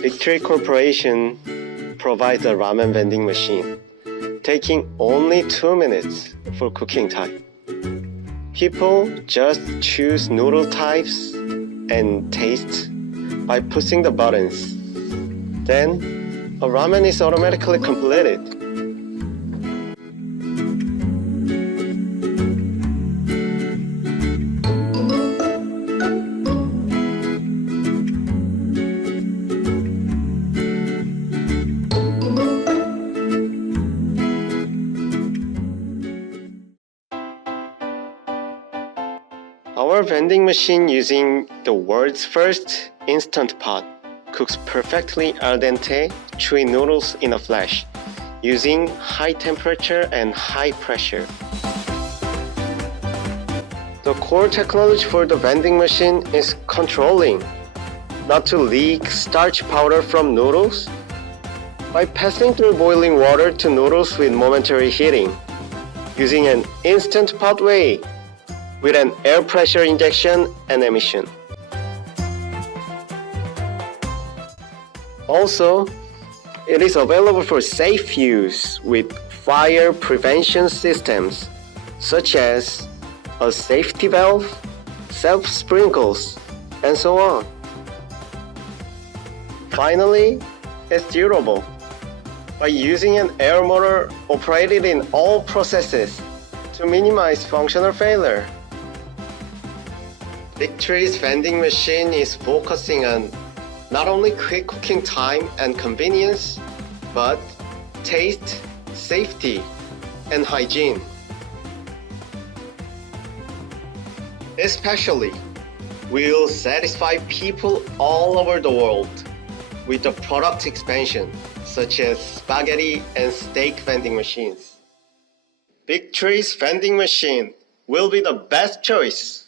Victory Corporation provides a ramen vending machine, taking only 2 minutes for cooking time. People just choose noodle types and taste by pushing the buttons. Then, a ramen is automatically completed. Our vending machine, using the world's first instant pot, cooks perfectly al dente chewy noodles in a flash, using high temperature and high pressure. The core technology for the vending machine is controlling not to leak starch powder from noodles by passing through boiling water to noodles with momentary heating, using an instant pot way with an air pressure injection and emission. Also, it is available for safe use with fire prevention systems such as a safety valve, self-sprinkles, and so on. Finally, it's durable by using an air motor operated in all processes to minimize functional failure. Victory's vending machine is focusing on not only quick cooking time and convenience, but taste, safety, and hygiene. Especially, we'll satisfy people all over the world with the product expansion, such as spaghetti and steak vending machines. Victory's vending machine will be the best choice.